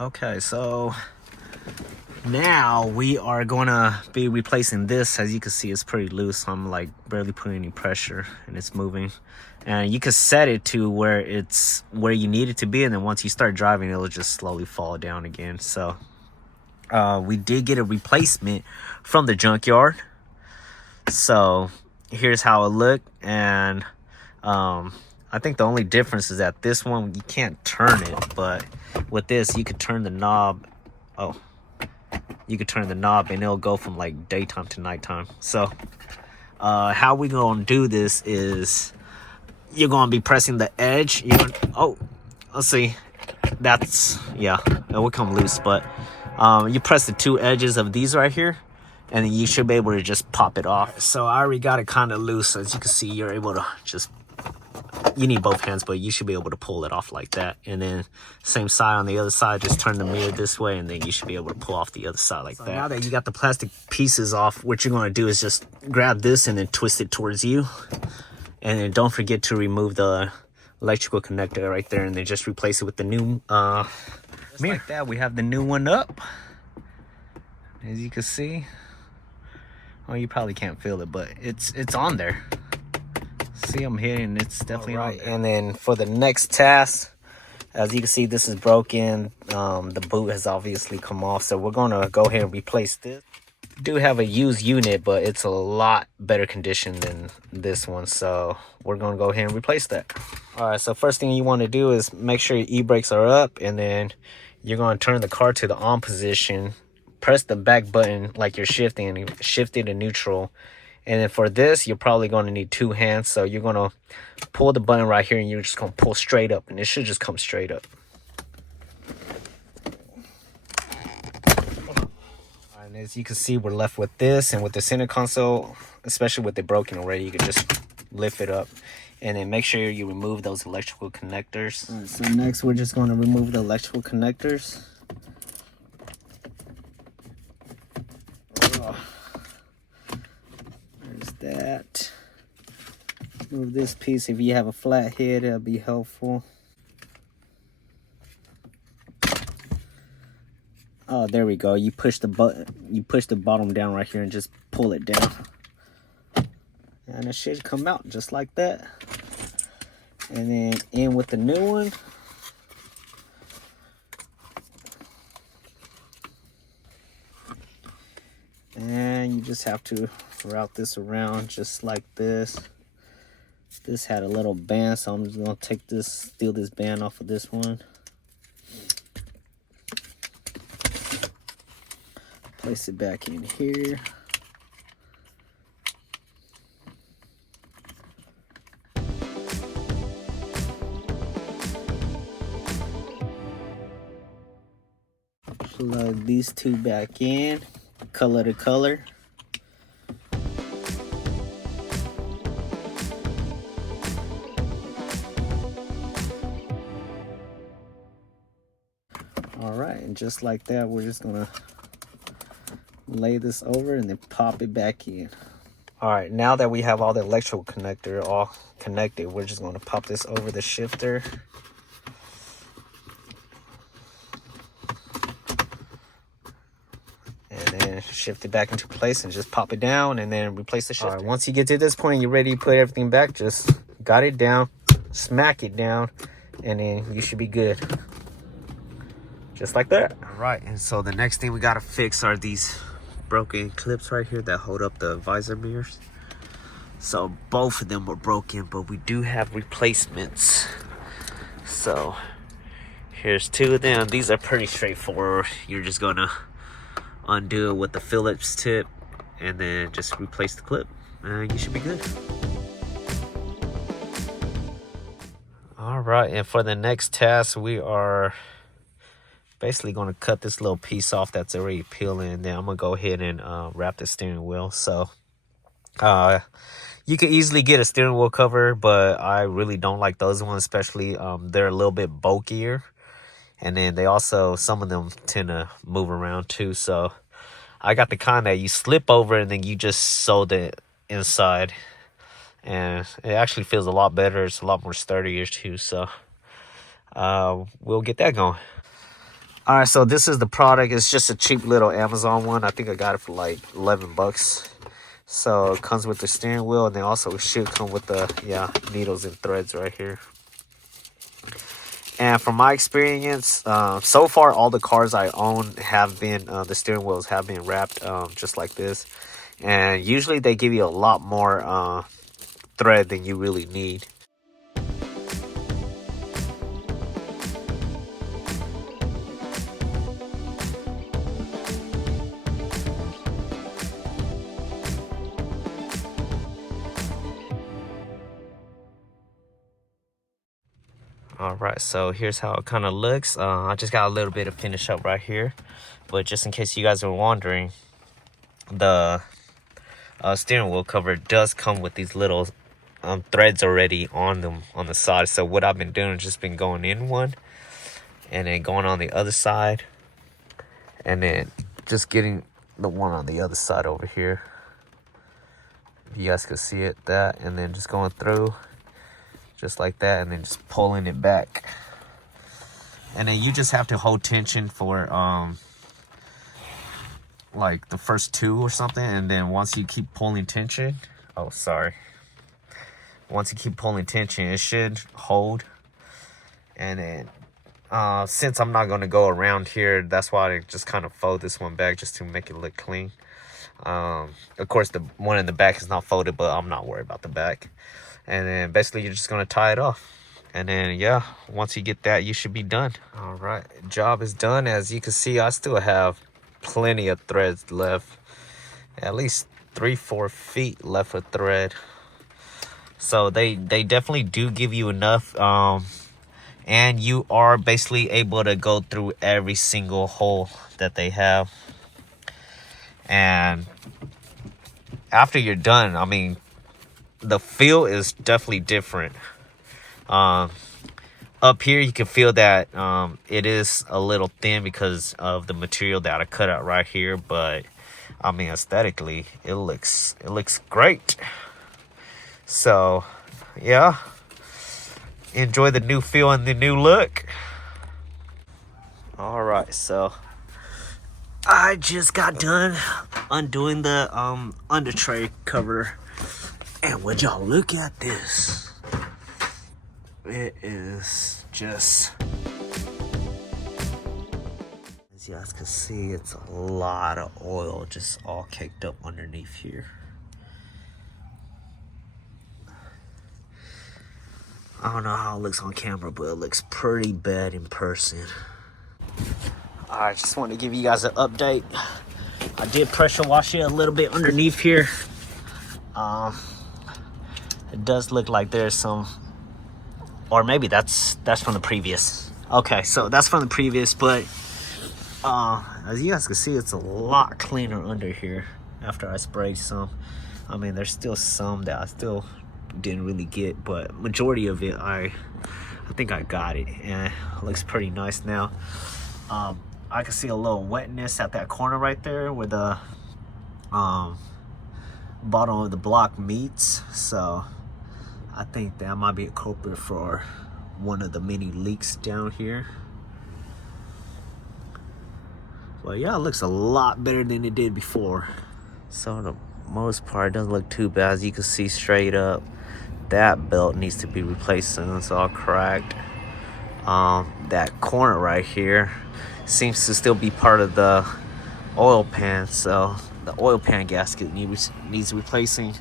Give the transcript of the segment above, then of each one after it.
Okay, so now we are gonna be replacing this. As you can see, it's pretty loose, so I'm like barely putting any pressure and it's moving. And you can set it to where it's where you need it to be, and then once you start driving, it'll just slowly fall down again. So we did get a replacement from the junkyard. So here's how it looked, and I think the only difference is that this one you can't turn it, but with this you could turn the knob. Oh, you could turn the knob and it'll go from like daytime to nighttime. So how we gonna do this is you're gonna be pressing the edge. Oh, let's see, that's, yeah, it will come loose, but you press the two edges of these right here and then you should be able to just pop it off. So I already got it kind of loose. As you can see, you're able to just, you need both hands, but you should be able to pull it off like that. And then same side on the other side, just turn the mirror this way and then you should be able to pull off the other side like that. Now that you got the plastic pieces off, what you're going to do is just grab this and then twist it towards you. And then don't forget to remove the electrical connector right there and then just replace it with the new mirror. Like that, we have the new one up. As you can see. Oh, you probably can't feel it, but it's on there. See, I'm hitting, it's definitely on there. And then for the next task, as you can see, this is broken. The boot has obviously come off, so we're gonna go ahead and replace this. We do have a used unit, but it's a lot better condition than this one, so we're gonna go ahead and replace that. All right, so first thing you want to do is make sure your e-brakes are up, and then you're gonna turn the car to the on position. Press the back button like you're shifting, and shift it to neutral. And then for this, you're probably going to need two hands. So you're going to pull the button right here and you're just going to pull straight up. And it should just come straight up. And as you can see, we're left with this. And with the center console, especially with it broken already, you can just lift it up. And then make sure you remove those electrical connectors. All right, so next, we're just going to remove the electrical connectors. There's that. Move this piece. If you have a flat head, that'll be helpful. Oh, there we go. You push the button, you push the bottom down right here and just pull it down. And it should come out just like that. And then in with the new one. And you just have to route this around just like this. This had a little band, so I'm just gonna take this, steal this band off of this one. Place it back in here. Plug these two back in. Color to color. All right, and just like that, we're just gonna lay this over and then pop it back in. All right, now that we have all the electrical connector all connected, we're just gonna pop this over the shifter. Shift it back into place and just pop it down and then replace the shifter. All right, once you get to this point, you're ready to put everything back, just got it down, smack it down, and then you should be good. Just like that. All right, and so the next thing we gotta fix are these broken clips right here that hold up the visor mirrors. So both of them were broken, but we do have replacements. So here's two of them. These are pretty straightforward. You're just gonna undo it with the Phillips tip and then just replace the clip and you should be good. All right, and for the next task, we are basically going to cut this little piece off that's already peeling, and then I'm gonna go ahead and wrap the steering wheel. So you can easily get a steering wheel cover, but I really don't like those ones, especially they're a little bit bulkier. And then they also, some of them tend to move around too. So I got the kind that you slip over and then you just sew the inside. And it actually feels a lot better. It's a lot more sturdier too. So we'll get that going. All right, so this is the product. It's just a cheap little Amazon one. I think I got it for like 11 bucks. So it comes with the steering wheel, and then also it should come with the needles and threads right here. And from my experience, so far all the cars I own have been the steering wheels have been wrapped just like this, and usually they give you a lot more thread than you really need. All right, so here's how it kind of looks. I just got a little bit of finish up right here, but just in case you guys are wondering, the steering wheel cover does come with these little threads already on them on the side. So what I've been doing is just been going in one and then going on the other side, and then just getting the one on the other side over here. If you guys can see it, that, and then just going through just like that, and then just pulling it back. And then you just have to hold tension for like the first two or something, and then once you keep pulling tension, once you keep pulling tension, it should hold. And then since I'm not going to go around here, that's why I just kind of fold this one back just to make it look clean. Of course the one in the back is not folded, but I'm not worried about the back. And then basically you're just going to tie it off, and then once you get that, you should be done. All right, job is done. As you can see, I still have plenty of threads left, at least 3-4 feet left of thread. So they definitely do give you enough, and you are basically able to go through every single hole that they have. And after you're done, I mean, the feel is definitely different. Up here you can feel that it is a little thin because of the material that I cut out right here, but I mean, aesthetically it looks great. So yeah, enjoy the new feel and the new look. All right, so I just got done undoing the under tray cover, and would y'all look at this? It is just, as you guys can see, it's a lot of oil just all caked up underneath here. I don't know how it looks on camera, but it looks pretty bad in person. I just want to give you guys an update. I did pressure wash it a little bit underneath here. It does look like there's some, or maybe that's from the previous. Okay, so that's from the previous, but as you guys can see, it's a lot cleaner under here after I sprayed some. I mean, there's still some that I still didn't really get, but majority of it I think I got it, and it looks pretty nice now. I can see a little wetness at that corner right there where the bottom of the block meets, so I think that might be a culprit for one of the many leaks down here. But yeah, it looks a lot better than it did before. So for the most part, it doesn't look too bad. As you can see straight up, that belt needs to be replaced soon. It's all cracked. That corner right here seems to still be part of the oil pan, so the oil pan gasket needs replacing.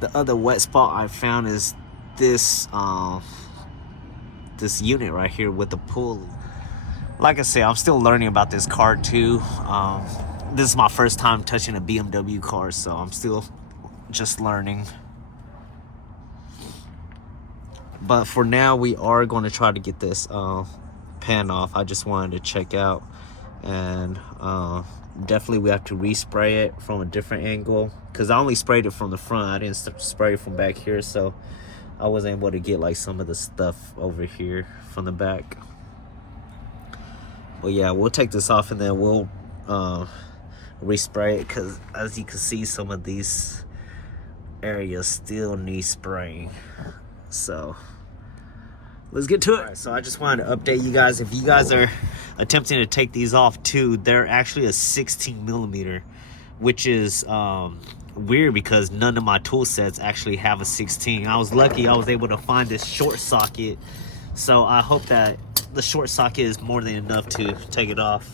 The other wet spot I found is this this unit right here with the pulley. Like I said, I'm still learning about this car too. This is my first time touching a BMW car, so I'm still just learning. But for now, we are going to try to get this pan off. I just wanted to check out, and definitely we have to respray it from a different angle, because I only sprayed it from the front. I didn't spray it from back here, so I wasn't able to get like some of the stuff over here from the back. But yeah, we'll take this off and then we'll respray it, because as you can see, some of these areas still need spraying. So let's get to it. All right, so I just wanted to update you guys. If you guys are attempting to take these off too. They're actually a 16 millimeter, which is weird because none of my tool sets actually have a 16. I was lucky I was able to find this short socket, so I hope that the short socket is more than enough to take it off.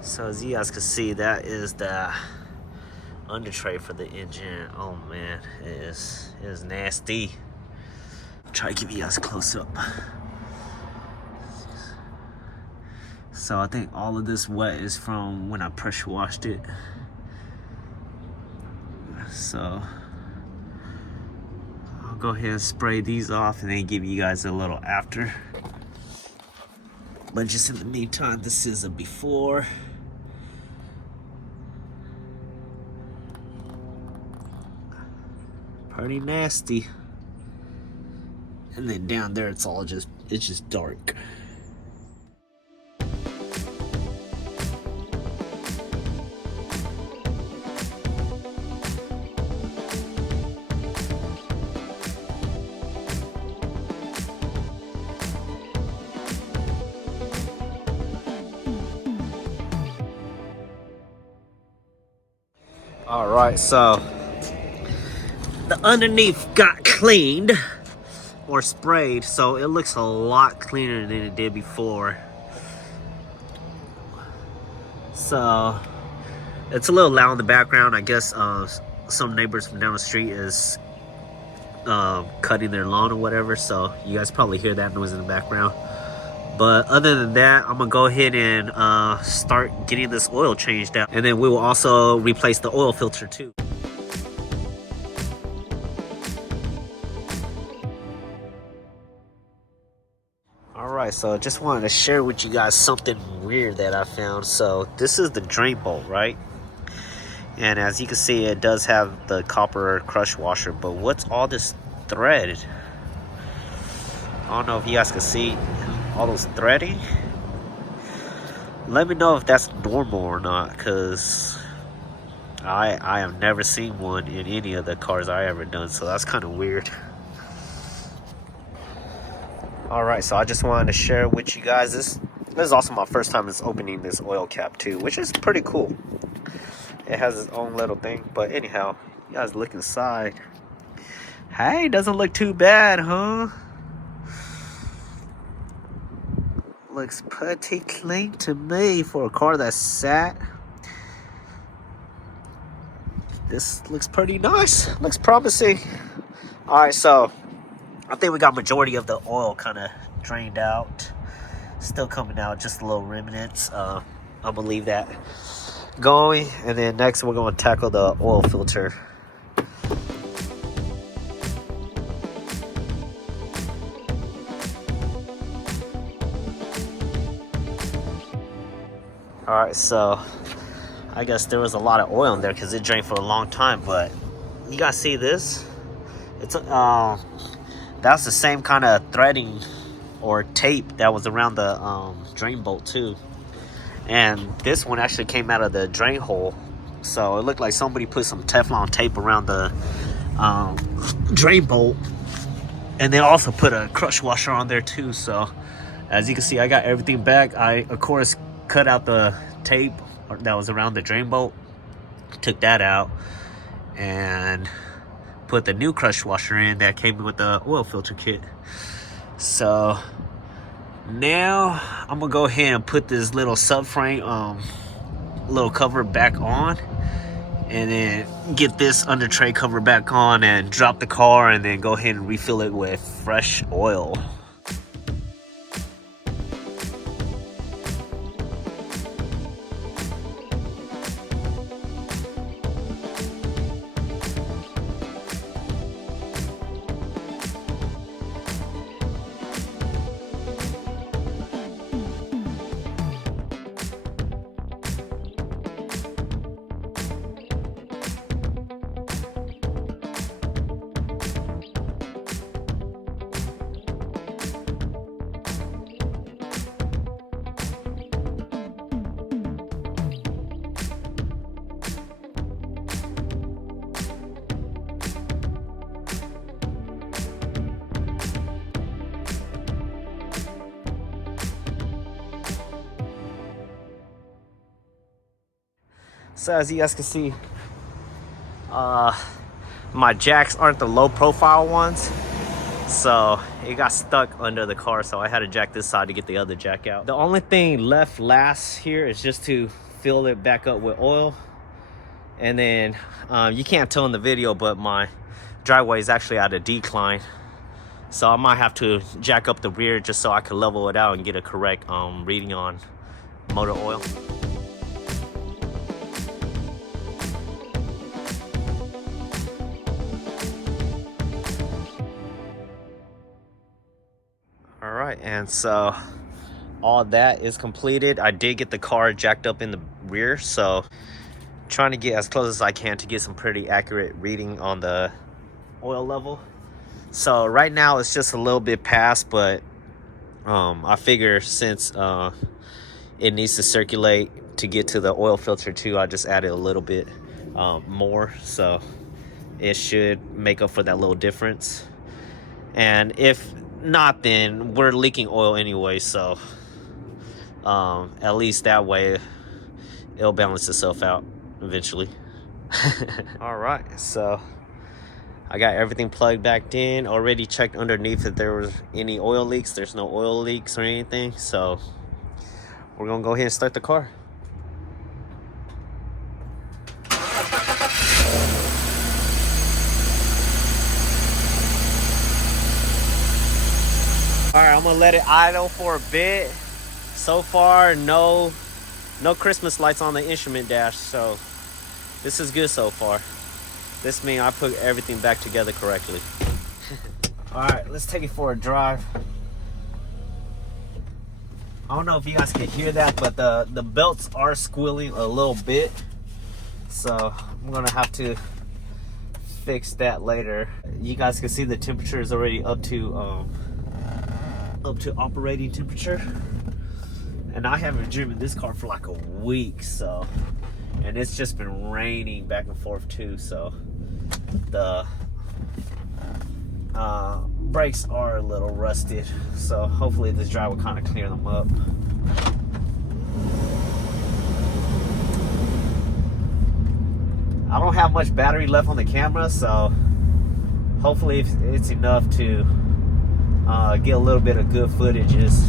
So as you guys can see, that is the under tray for the engine. Oh man, it is nasty. Try to give you guys a close up. So I think all of this wet is from when I pressure washed it. So I'll go ahead and spray these off and then give you guys a little after. But just in the meantime, this is a before. Pretty nasty. And then down there it's just dark. All right, so the underneath got cleaned or sprayed, so it looks a lot cleaner than it did before. So it's a little loud in the background. I guess some neighbors from down the street is cutting their lawn or whatever, so you guys probably hear that noise in the background. But other than that, I'm gonna go ahead and start getting this oil changed out, and then we will also replace the oil filter too. Alright, so just wanted to share with you guys something weird that I found. So this is the drain bolt, right? And as you can see, it does have the copper crush washer, but what's all this thread? I don't know if you guys can see all those threading. Let me know if that's normal or not, because I have never seen one in any of the cars I ever done, so that's kind of weird. Alright, so I just wanted to share with you guys this is also my first time opening this oil cap too, which is pretty cool. It has its own little thing, but anyhow, you guys look inside. Hey, doesn't look too bad, huh? Looks pretty clean to me for a car that's sat. This looks pretty nice. Looks promising. Alright, so I think we got majority of the oil kind of drained out. Still coming out, just a little remnants. I'm gonna leave that going, and then next we're gonna tackle the oil filter. All right, so I guess there was a lot of oil in there because it drained for a long time, but you guys see this? It's that's the same kind of threading or tape that was around the drain bolt too. And this one actually came out of the drain hole. So it looked like somebody put some Teflon tape around the drain bolt. And they also put a crush washer on there too. So as you can see, I got everything back. I, of course, cut out the tape that was around the drain bolt. Took that out. And put the new crush washer in that came with the oil filter kit. So now I'm gonna go ahead and put this little subframe little cover back on, and then get this under tray cover back on and drop the car, and then go ahead and refill it with fresh oil. So as you guys can see, my jacks aren't the low profile ones, so it got stuck under the car, so I had to jack this side to get the other jack out. The only thing last here is just to fill it back up with oil. And then you can't tell in the video, but my driveway is actually at a decline, so I might have to jack up the rear just so I can level it out and get a correct reading on motor oil. All right, and so all that is completed. I did get the car jacked up in the rear, so trying to get as close as I can to get some pretty accurate reading on the oil level. So right now it's just a little bit past, but I figure since it needs to circulate to get to the oil filter too, I just added a little bit more, so it should make up for that little difference. And if not, then we're leaking oil anyway, so at least that way it'll balance itself out eventually. All right, so I got everything plugged back in, already checked underneath if there was any oil leaks. There's no oil leaks or anything, so we're gonna go ahead and start the car. All right, I'm gonna let it idle for a bit. So far, no Christmas lights on the instrument dash, so this is good so far. This means I put everything back together correctly. All right, let's take it for a drive. I don't know if you guys can hear that, but the belts are squealing a little bit, so I'm gonna have to fix that later. You guys can see the temperature is already up to operating temperature, and I haven't driven this car for like a week, so, and it's just been raining back and forth too, so the brakes are a little rusted, so hopefully this drive will kind of clear them up. I don't have much battery left on the camera, so hopefully it's enough to get a little bit of good footages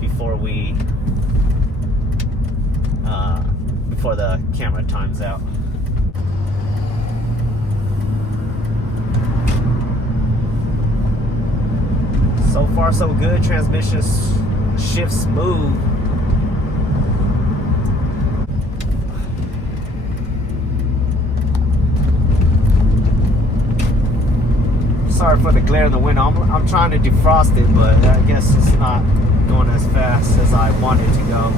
before the camera times out. So far so good. Transmission shifts smooth. Sorry for the glare in the window. I'm trying to defrost it, but I guess it's not going as fast as I want it to go.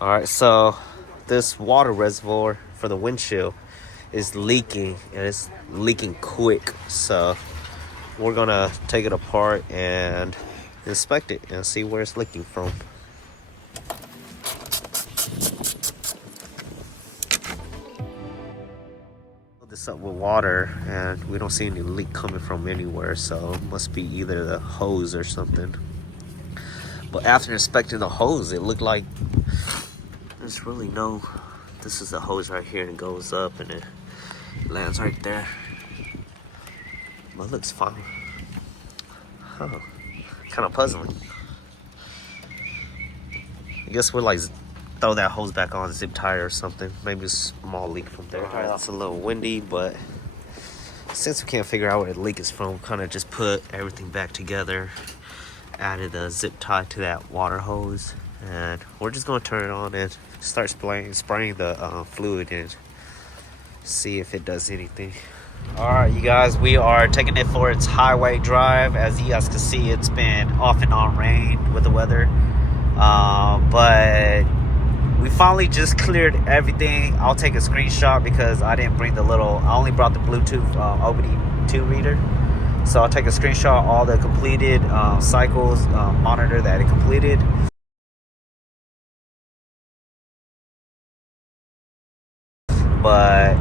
All right, so this water reservoir for the windshield is leaking, and it's leaking quick, so we're gonna take it apart and inspect it and see where it's leaking from. Fill this up with water, and we don't see any leak coming from anywhere, so it must be either the hose or something. But after inspecting the hose, it looked like there's really no. This is the hose right here, and it goes up and it lands right there. But it looks fine. Huh. Kind of puzzling. I guess we'll like throw that hose back on, zip tie or something. Maybe a small leak from there. It's a little windy, but since we can't figure out where the leak is from, kind of just put everything back together. Added a zip tie to that water hose, and we're just gonna turn it on and start spraying the fluid and see if it does anything. All right, you guys, we are taking it for its highway drive. As you guys can see, it's been off and on rain with the weather, but we finally just cleared everything. I'll take a screenshot because I didn't bring I only brought the Bluetooth OBD2 reader, so I'll take a screenshot of all the completed cycles, monitor that it completed. But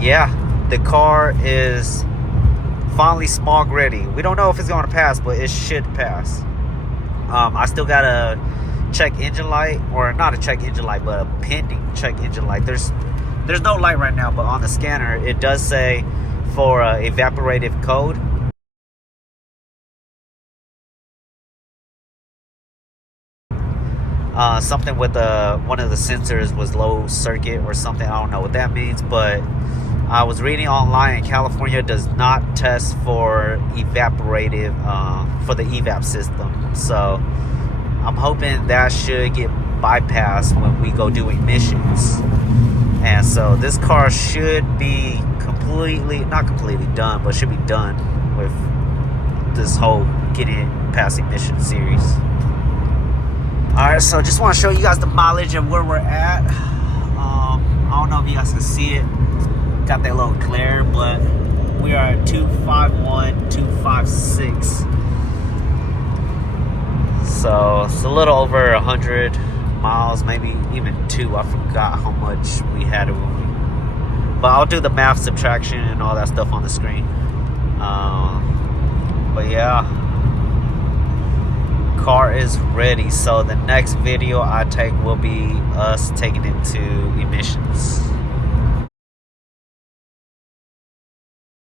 yeah, the car is finally smog ready. We don't know if it's going to pass, but it should pass. I still gotta check engine light, or not a check engine light, but a pending check engine light. There's no light right now, but on the scanner it does say for evaporative code. Something with one of the sensors was low circuit or something. I don't know what that means, but I was reading online, California does not test for evaporative for the evap system. So I'm hoping that should get bypassed when we go do emissions. And so this car should be not completely done, but should be done with this whole getting past emission series. Alright, so just want to show you guys the mileage of where we're at. I don't know if you guys can see it. Got that little glare, but we are at 251, 256. So it's a little over 100 miles, maybe even 2. I forgot how much we had. But I'll do the math, subtraction, and all that stuff on the screen. But yeah, car is ready. So the next video I take will be us taking it to emissions.